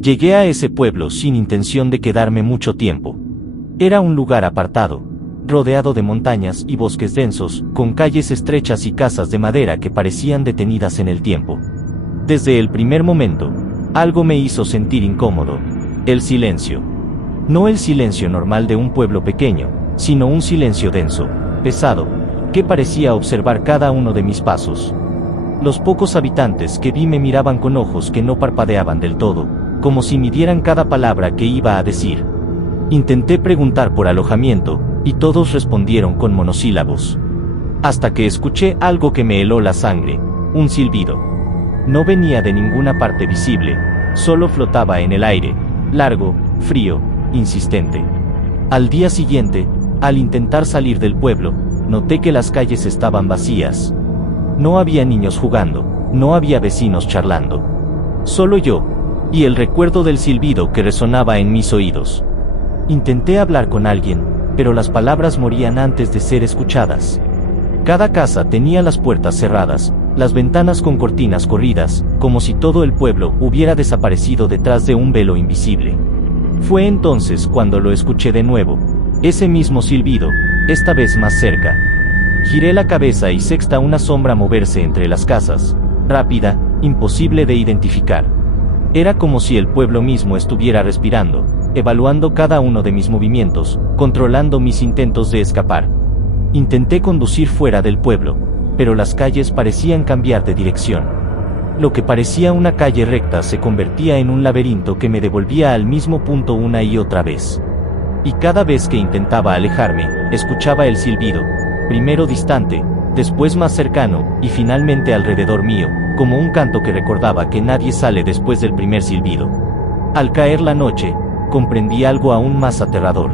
Llegué a ese pueblo sin intención de quedarme mucho tiempo. Era un lugar apartado, rodeado de montañas y bosques densos, con calles estrechas y casas de madera que parecían detenidas en el tiempo. Desde el primer momento, algo me hizo sentir incómodo: el silencio. No el silencio normal de un pueblo pequeño, sino un silencio denso, pesado, que parecía observar cada uno de mis pasos. Los pocos habitantes que vi me miraban con ojos que no parpadeaban del todo, como si midieran cada palabra que iba a decir. Intenté preguntar por alojamiento, y todos respondieron con monosílabos. Hasta que escuché algo que me heló la sangre: un silbido. No venía de ninguna parte visible, solo flotaba en el aire, largo, frío, insistente. Al día siguiente, al intentar salir del pueblo, noté que las calles estaban vacías. No había niños jugando, no había vecinos charlando. Solo yo, y el recuerdo del silbido que resonaba en mis oídos. Intenté hablar con alguien, pero las palabras morían antes de ser escuchadas. Cada casa tenía las puertas cerradas, las ventanas con cortinas corridas, como si todo el pueblo hubiera desaparecido detrás de un velo invisible. Fue entonces cuando lo escuché de nuevo, ese mismo silbido, esta vez más cerca. Giré la cabeza y sexta una sombra moverse entre las casas, rápida, imposible de identificar. Era como si el pueblo mismo estuviera respirando, evaluando cada uno de mis movimientos, controlando mis intentos de escapar. Intenté conducir fuera del pueblo, pero las calles parecían cambiar de dirección. Lo que parecía una calle recta se convertía en un laberinto que me devolvía al mismo punto una y otra vez. Y cada vez que intentaba alejarme, escuchaba el silbido, primero distante, después más cercano, y finalmente alrededor mío, como un canto que recordaba que nadie sale después del primer silbido. Al caer la noche, comprendí algo aún más aterrador.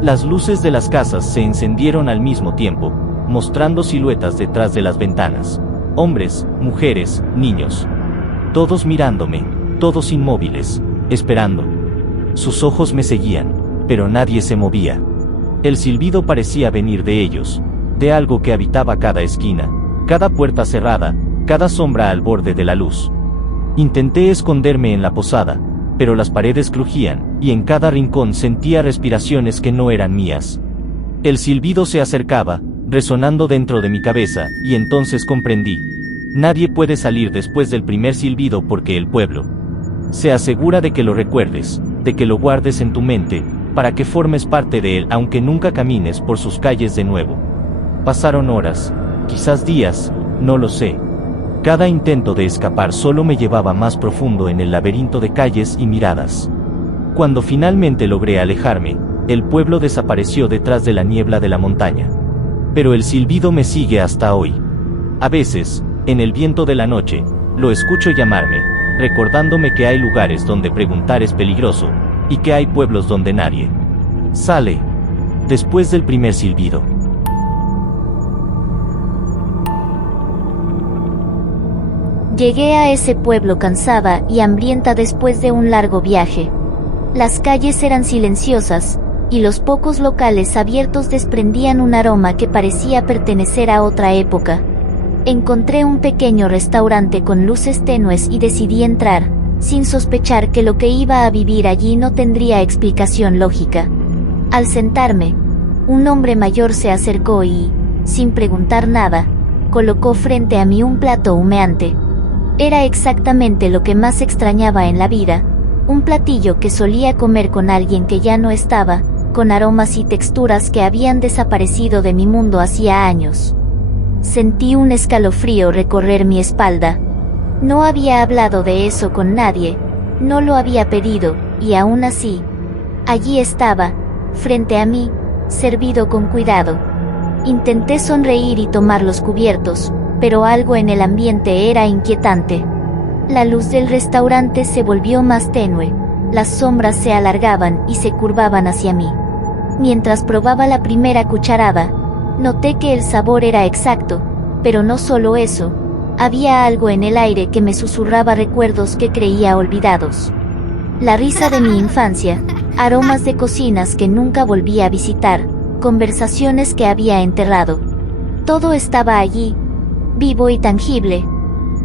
Las luces de las casas se encendieron al mismo tiempo, mostrando siluetas detrás de las ventanas. Hombres, mujeres, niños. Todos mirándome, todos inmóviles, esperando. Sus ojos me seguían, pero nadie se movía. El silbido parecía venir de ellos, de algo que habitaba cada esquina, cada puerta cerrada, cada sombra al borde de la luz. Intenté esconderme en la posada, pero las paredes crujían, y en cada rincón sentía respiraciones que no eran mías. El silbido se acercaba, resonando dentro de mi cabeza, y entonces comprendí. Nadie puede salir después del primer silbido porque el pueblo se asegura de que lo recuerdes, de que lo guardes en tu mente, para que formes parte de él aunque nunca camines por sus calles de nuevo. Pasaron horas, quizás días, no lo sé. Cada intento de escapar solo me llevaba más profundo en el laberinto de calles y miradas. Cuando finalmente logré alejarme, el pueblo desapareció detrás de la niebla de la montaña. Pero el silbido me sigue hasta hoy. A veces, en el viento de la noche, lo escucho llamarme, recordándome que hay lugares donde preguntar es peligroso, y que hay pueblos donde nadie sale después del primer silbido. Llegué a ese pueblo cansada y hambrienta después de un largo viaje. Las calles eran silenciosas, y los pocos locales abiertos desprendían un aroma que parecía pertenecer a otra época. Encontré un pequeño restaurante con luces tenues y decidí entrar, sin sospechar que lo que iba a vivir allí no tendría explicación lógica. Al sentarme, un hombre mayor se acercó y, sin preguntar nada, colocó frente a mí un plato humeante. Era exactamente lo que más extrañaba en la vida, un platillo que solía comer con alguien que ya no estaba, con aromas y texturas que habían desaparecido de mi mundo hacía años. Sentí un escalofrío recorrer mi espalda. No había hablado de eso con nadie, no lo había pedido, y aún así, allí estaba, frente a mí, servido con cuidado. Intenté sonreír y tomar los cubiertos, pero algo en el ambiente era inquietante. La luz del restaurante se volvió más tenue, las sombras se alargaban y se curvaban hacia mí. Mientras probaba la primera cucharada, noté que el sabor era exacto, pero no solo eso, había algo en el aire que me susurraba recuerdos que creía olvidados. La risa de mi infancia, aromas de cocinas que nunca volví a visitar, conversaciones que había enterrado. Todo estaba allí, vivo y tangible,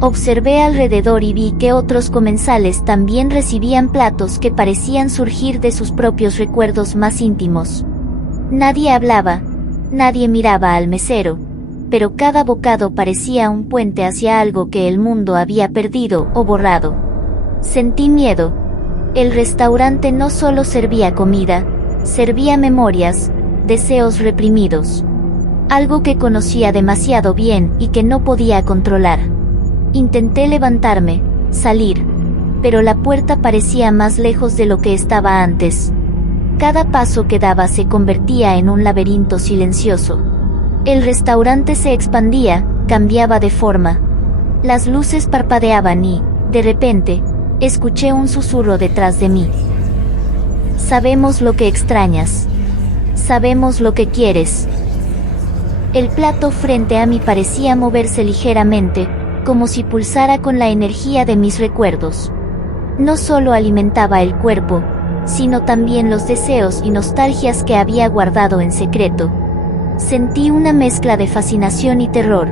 Observé alrededor y vi que otros comensales también recibían platos que parecían surgir de sus propios recuerdos más íntimos. Nadie hablaba, nadie miraba al mesero, pero cada bocado parecía un puente hacia algo que el mundo había perdido o borrado. Sentí miedo. El restaurante no solo servía comida, servía memorias, deseos reprimidos. Algo que conocía demasiado bien y que no podía controlar. Intenté levantarme, salir, pero la puerta parecía más lejos de lo que estaba antes. Cada paso que daba se convertía en un laberinto silencioso. El restaurante se expandía, cambiaba de forma. Las luces parpadeaban y, de repente, escuché un susurro detrás de mí. Sabemos lo que extrañas. Sabemos lo que quieres. El plato frente a mí parecía moverse ligeramente, como si pulsara con la energía de mis recuerdos. No solo alimentaba el cuerpo, sino también los deseos y nostalgias que había guardado en secreto. Sentí una mezcla de fascinación y terror.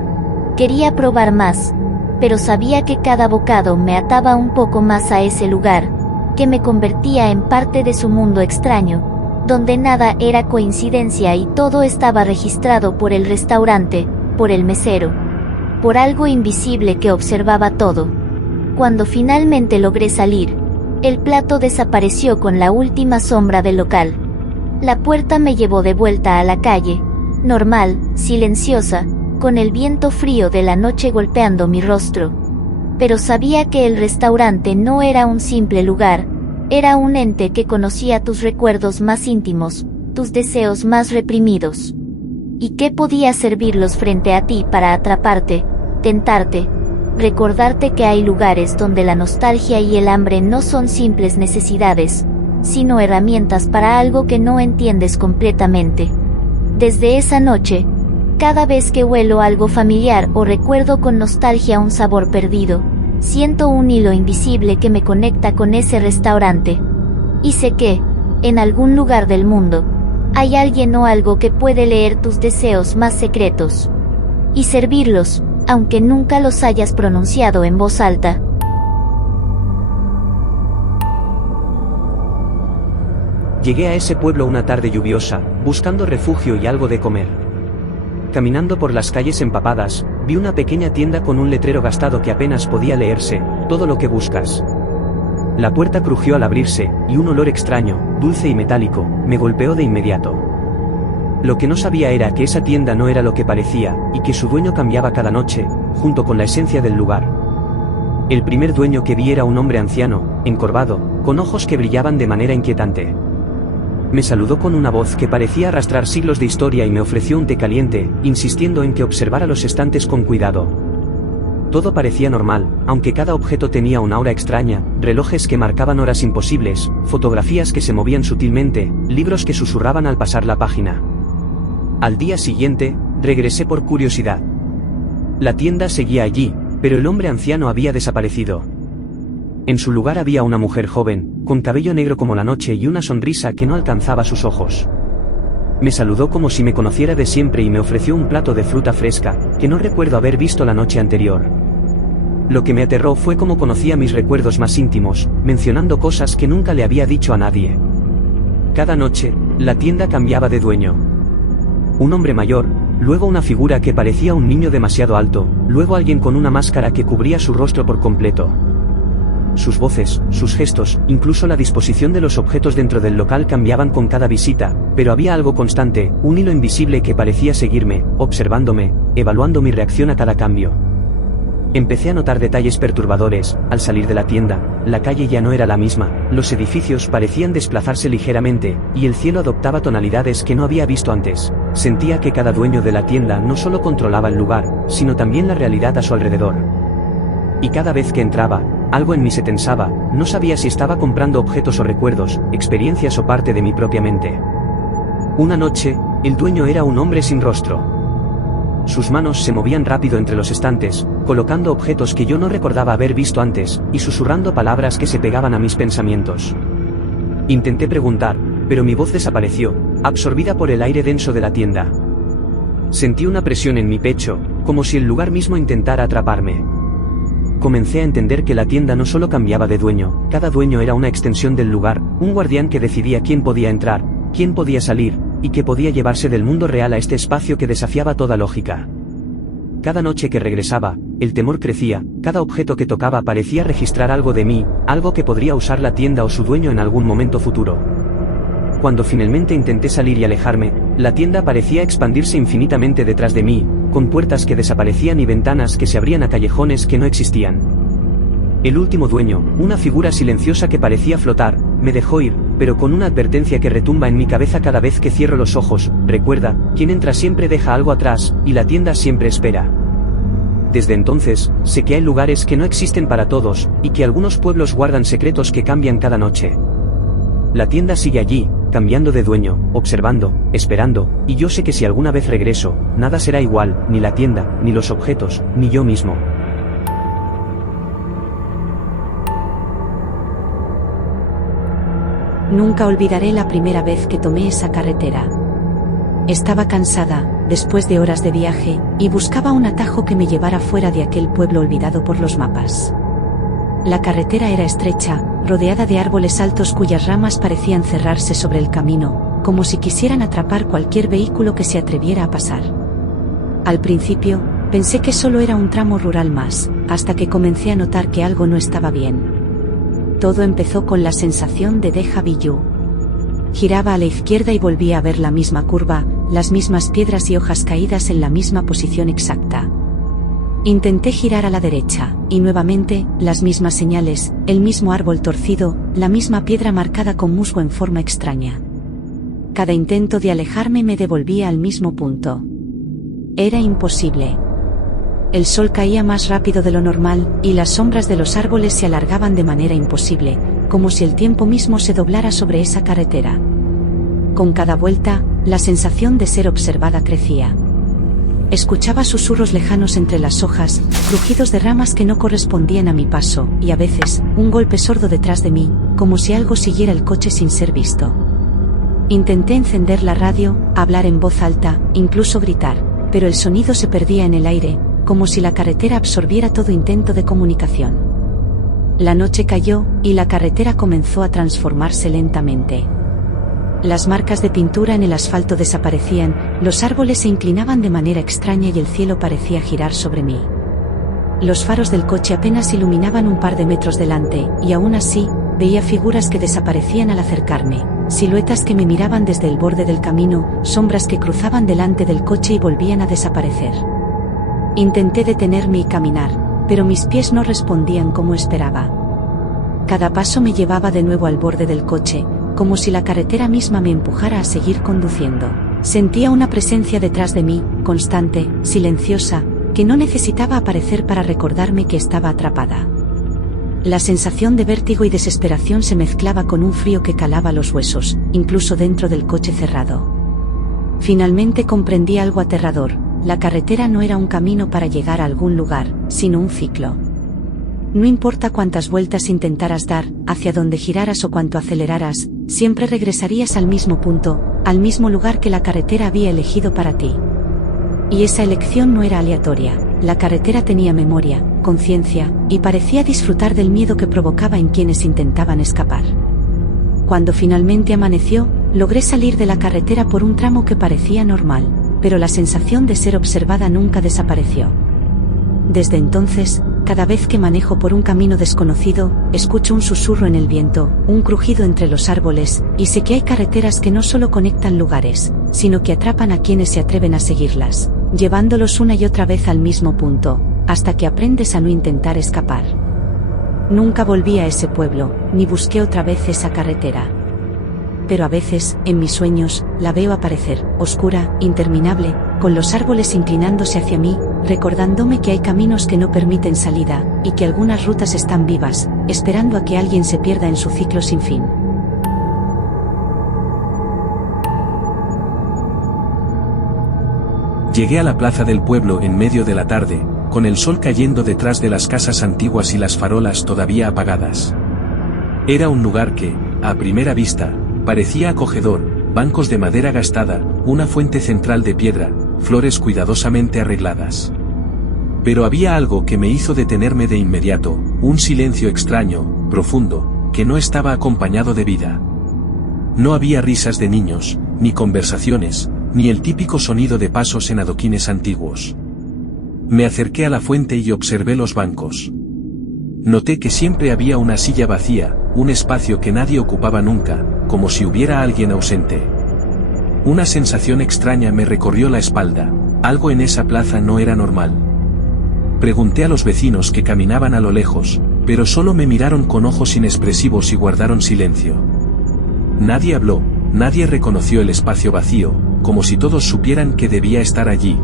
Quería probar más, pero sabía que cada bocado me ataba un poco más a ese lugar, que me convertía en parte de su mundo extraño, donde nada era coincidencia y todo estaba registrado por el restaurante, por el mesero, por algo invisible que observaba todo. Cuando finalmente logré salir, el plato desapareció con la última sombra del local. La puerta me llevó de vuelta a la calle, normal, silenciosa, con el viento frío de la noche golpeando mi rostro. Pero sabía que el restaurante no era un simple lugar, era un ente que conocía tus recuerdos más íntimos, tus deseos más reprimidos. ¿Y qué podía servirlos frente a ti para atraparte, tentarte, recordarte que hay lugares donde la nostalgia y el hambre no son simples necesidades, sino herramientas para algo que no entiendes completamente? Desde esa noche, cada vez que huelo algo familiar o recuerdo con nostalgia un sabor perdido, siento un hilo invisible que me conecta con ese restaurante. Y sé que, en algún lugar del mundo, hay alguien o algo que puede leer tus deseos más secretos y servirlos, aunque nunca los hayas pronunciado en voz alta. Llegué a ese pueblo una tarde lluviosa, buscando refugio y algo de comer. Caminando por las calles empapadas, vi una pequeña tienda con un letrero gastado que apenas podía leerse: todo lo que buscas. La puerta crujió al abrirse, y un olor extraño, dulce y metálico, me golpeó de inmediato. Lo que no sabía era que esa tienda no era lo que parecía, y que su dueño cambiaba cada noche, junto con la esencia del lugar. El primer dueño que vi era un hombre anciano, encorvado, con ojos que brillaban de manera inquietante. Me saludó con una voz que parecía arrastrar siglos de historia y me ofreció un té caliente, insistiendo en que observara los estantes con cuidado. Todo parecía normal, aunque cada objeto tenía una aura extraña: relojes que marcaban horas imposibles, fotografías que se movían sutilmente, libros que susurraban al pasar la página. Al día siguiente, regresé por curiosidad. La tienda seguía allí, pero el hombre anciano había desaparecido. En su lugar había una mujer joven, con cabello negro como la noche y una sonrisa que no alcanzaba sus ojos. Me saludó como si me conociera de siempre y me ofreció un plato de fruta fresca, que no recuerdo haber visto la noche anterior. Lo que me aterró fue cómo conocía mis recuerdos más íntimos, mencionando cosas que nunca le había dicho a nadie. Cada noche, la tienda cambiaba de dueño. Un hombre mayor, luego una figura que parecía un niño demasiado alto, luego alguien con una máscara que cubría su rostro por completo. Sus voces, sus gestos, incluso la disposición de los objetos dentro del local cambiaban con cada visita, pero había algo constante, un hilo invisible que parecía seguirme, observándome, evaluando mi reacción a cada cambio. Empecé a notar detalles perturbadores: al salir de la tienda, la calle ya no era la misma, los edificios parecían desplazarse ligeramente, y el cielo adoptaba tonalidades que no había visto antes. Sentía que cada dueño de la tienda no solo controlaba el lugar, sino también la realidad a su alrededor. Y cada vez que entraba, algo en mí se tensaba, no sabía si estaba comprando objetos o recuerdos, experiencias o parte de mi propia mente. Una noche, el dueño era un hombre sin rostro. Sus manos se movían rápido entre los estantes, colocando objetos que yo no recordaba haber visto antes, y susurrando palabras que se pegaban a mis pensamientos. Intenté preguntar, pero mi voz desapareció, absorbida por el aire denso de la tienda. Sentí una presión en mi pecho, como si el lugar mismo intentara atraparme. comencé a entender que la tienda no solo cambiaba de dueño, cada dueño era una extensión del lugar, un guardián que decidía quién podía entrar, quién podía salir, y que podía llevarse del mundo real a este espacio que desafiaba toda lógica. Cada noche que regresaba, el temor crecía, cada objeto que tocaba parecía registrar algo de mí, algo que podría usar la tienda o su dueño en algún momento futuro. Cuando finalmente intenté salir y alejarme, la tienda parecía expandirse infinitamente detrás de mí, con puertas que desaparecían y ventanas que se abrían a callejones que no existían. El último dueño, una figura silenciosa que parecía flotar, me dejó ir, pero con una advertencia que retumba en mi cabeza cada vez que cierro los ojos: recuerda, quien entra siempre deja algo atrás, y la tienda siempre espera. Desde entonces, sé que hay lugares que no existen para todos, y que algunos pueblos guardan secretos que cambian cada noche. La tienda sigue allí, cambiando de dueño, observando, esperando, y yo sé que si alguna vez regreso, nada será igual, ni la tienda, ni los objetos, ni yo mismo. Nunca olvidaré la primera vez que tomé esa carretera. Estaba cansada, después de horas de viaje, y buscaba un atajo que me llevara fuera de aquel pueblo olvidado por los mapas. La carretera era estrecha, rodeada de árboles altos cuyas ramas parecían cerrarse sobre el camino, como si quisieran atrapar cualquier vehículo que se atreviera a pasar. Al principio, pensé que solo era un tramo rural más, hasta que comencé a notar que algo no estaba bien. Todo empezó con la sensación de déjà vu. Giraba a la izquierda y volvía a ver la misma curva, las mismas piedras y hojas caídas en la misma posición exacta. Intenté girar a la derecha, y nuevamente, las mismas señales, el mismo árbol torcido, la misma piedra marcada con musgo en forma extraña. Cada intento de alejarme me devolvía al mismo punto. Era imposible. El sol caía más rápido de lo normal, y las sombras de los árboles se alargaban de manera imposible, como si el tiempo mismo se doblara sobre esa carretera. Con cada vuelta, la sensación de ser observada crecía. Escuchaba susurros lejanos entre las hojas, crujidos de ramas que no correspondían a mi paso, y a veces, un golpe sordo detrás de mí, como si algo siguiera el coche sin ser visto. Intenté encender la radio, hablar en voz alta, incluso gritar, pero el sonido se perdía en el aire, como si la carretera absorbiera todo intento de comunicación. La noche cayó, y la carretera comenzó a transformarse lentamente. Las marcas de pintura en el asfalto desaparecían, los árboles se inclinaban de manera extraña y el cielo parecía girar sobre mí. Los faros del coche apenas iluminaban un par de metros delante, y aún así, veía figuras que desaparecían al acercarme, siluetas que me miraban desde el borde del camino, sombras que cruzaban delante del coche y volvían a desaparecer. Intenté detenerme y caminar, pero mis pies no respondían como esperaba. Cada paso me llevaba de nuevo al borde del coche, como si la carretera misma me empujara a seguir conduciendo. Sentía una presencia detrás de mí, constante, silenciosa, que no necesitaba aparecer para recordarme que estaba atrapada. La sensación de vértigo y desesperación se mezclaba con un frío que calaba los huesos, incluso dentro del coche cerrado. Finalmente comprendí algo aterrador: la carretera no era un camino para llegar a algún lugar, sino un ciclo. No importa cuántas vueltas intentaras dar, hacia donde giraras o cuánto aceleraras, siempre regresarías al mismo punto, al mismo lugar que la carretera había elegido para ti. Y esa elección no era aleatoria. La carretera tenía memoria, conciencia, y parecía disfrutar del miedo que provocaba en quienes intentaban escapar. Cuando finalmente amaneció, logré salir de la carretera por un tramo que parecía normal, pero la sensación de ser observada nunca desapareció. Desde entonces, cada vez que manejo por un camino desconocido, escucho un susurro en el viento, un crujido entre los árboles, y sé que hay carreteras que no solo conectan lugares, sino que atrapan a quienes se atreven a seguirlas, llevándolos una y otra vez al mismo punto, hasta que aprendes a no intentar escapar. Nunca volví a ese pueblo, ni busqué otra vez esa carretera. Pero a veces, en mis sueños, la veo aparecer, oscura, interminable, con los árboles inclinándose hacia mí, recordándome que hay caminos que no permiten salida, y que algunas rutas están vivas, esperando a que alguien se pierda en su ciclo sin fin. Llegué a la plaza del pueblo en medio de la tarde, con el sol cayendo detrás de las casas antiguas y las farolas todavía apagadas. Era un lugar que, a primera vista, parecía acogedor: bancos de madera gastada, una fuente central de piedra, flores cuidadosamente arregladas. Pero había algo que me hizo detenerme de inmediato, un silencio extraño, profundo, que no estaba acompañado de vida. No había risas de niños, ni conversaciones, ni el típico sonido de pasos en adoquines antiguos. Me acerqué a la fuente y observé los bancos. Noté que siempre había una silla vacía, un espacio que nadie ocupaba nunca, como si hubiera alguien ausente. Una sensación extraña me recorrió la espalda, algo en esa plaza no era normal. Pregunté a los vecinos que caminaban a lo lejos, pero solo me miraron con ojos inexpresivos y guardaron silencio. Nadie habló, nadie reconoció el espacio vacío, como si todos supieran que debía estar allí.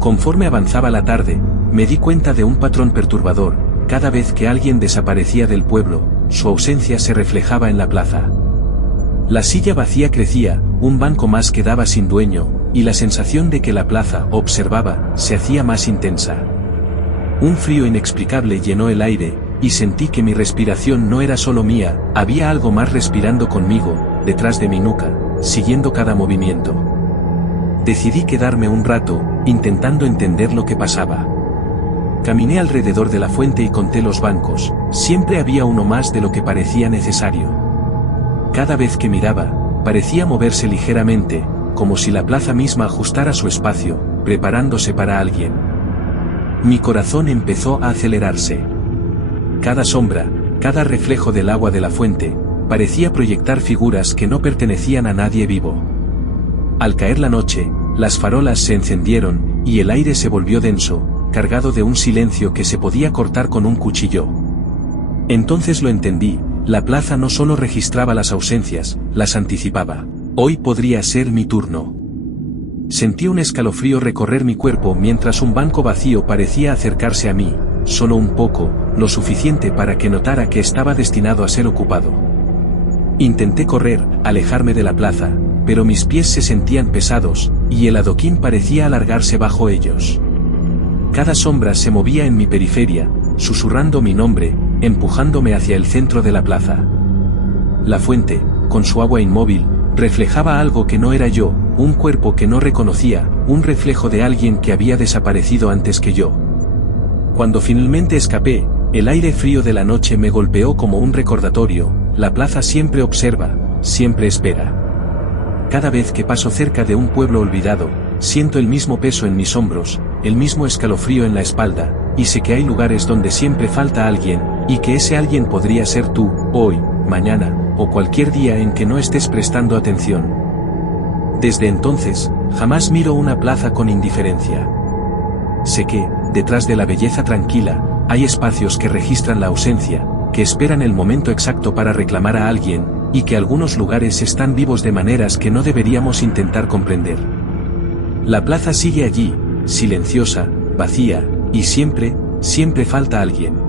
Conforme avanzaba la tarde, me di cuenta de un patrón perturbador. Cada vez que alguien desaparecía del pueblo, su ausencia se reflejaba en la plaza. La silla vacía crecía, un banco más quedaba sin dueño, y la sensación de que la plaza observaba se hacía más intensa. Un frío inexplicable llenó el aire, y sentí que mi respiración no era solo mía, había algo más respirando conmigo, detrás de mi nuca, siguiendo cada movimiento. Decidí quedarme un rato, intentando entender lo que pasaba. Caminé alrededor de la fuente y conté los bancos, siempre había uno más de lo que parecía necesario. Cada vez que miraba, parecía moverse ligeramente, como si la plaza misma ajustara su espacio, preparándose para alguien. Mi corazón empezó a acelerarse. Cada sombra, cada reflejo del agua de la fuente, parecía proyectar figuras que no pertenecían a nadie vivo. Al caer la noche, las farolas se encendieron, y el aire se volvió denso, cargado de un silencio que se podía cortar con un cuchillo. Entonces lo entendí, la plaza no solo registraba las ausencias, las anticipaba. Hoy podría ser mi turno. Sentí un escalofrío recorrer mi cuerpo mientras un banco vacío parecía acercarse a mí, solo un poco, lo suficiente para que notara que estaba destinado a ser ocupado. Intenté correr, alejarme de la plaza, pero mis pies se sentían pesados, y el adoquín parecía alargarse bajo ellos. Cada sombra se movía en mi periferia, susurrando mi nombre, empujándome hacia el centro de la plaza. La fuente, con su agua inmóvil, reflejaba algo que no era yo, un cuerpo que no reconocía, un reflejo de alguien que había desaparecido antes que yo. Cuando finalmente escapé, el aire frío de la noche me golpeó como un recordatorio, la plaza siempre observa, siempre espera. Cada vez que paso cerca de un pueblo olvidado, siento el mismo peso en mis hombros, el mismo escalofrío en la espalda, y sé que hay lugares donde siempre falta alguien, y que ese alguien podría ser tú, hoy, mañana, o cualquier día en que no estés prestando atención. Desde entonces, jamás miro una plaza con indiferencia. Sé que, detrás de la belleza tranquila, hay espacios que registran la ausencia, que esperan el momento exacto para reclamar a alguien, y que algunos lugares están vivos de maneras que no deberíamos intentar comprender. La plaza sigue allí, silenciosa, vacía, y siempre, siempre falta alguien.